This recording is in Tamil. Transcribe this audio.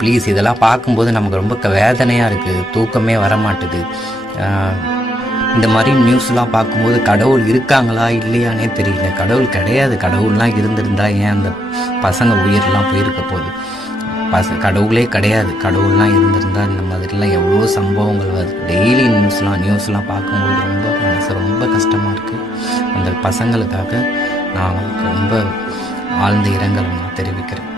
ப்ளீஸ் இதெல்லாம் பார்க்கும்போது நமக்கு ரொம்ப வேதனையாக இருக்குது, தூக்கமே வரமாட்டுது. இந்த மாதிரி நியூஸ்லாம் பார்க்கும்போது கடவுள் இருக்காங்களா இல்லையானே தெரியல. கடவுள் கிடையாது. கடவுள்லாம் இருந்திருந்தா ஏன் அந்த பசங்க உயிரெலாம் போயிருக்க போகுது? கடவுளே கிடையாது. கடவுள்லாம் இருந்திருந்தா இந்த மாதிரிலாம் எவ்வளோ சம்பவங்கள் வருது. டெய்லி நியூஸ்லாம் பார்க்கும்போது மனசு ரொம்ப கஷ்டமாக இருக்குது. அந்த பசங்களுக்காக நான் ரொம்ப ஆழ்ந்த இரங்கலை நான் தெரிவிக்கிறேன்.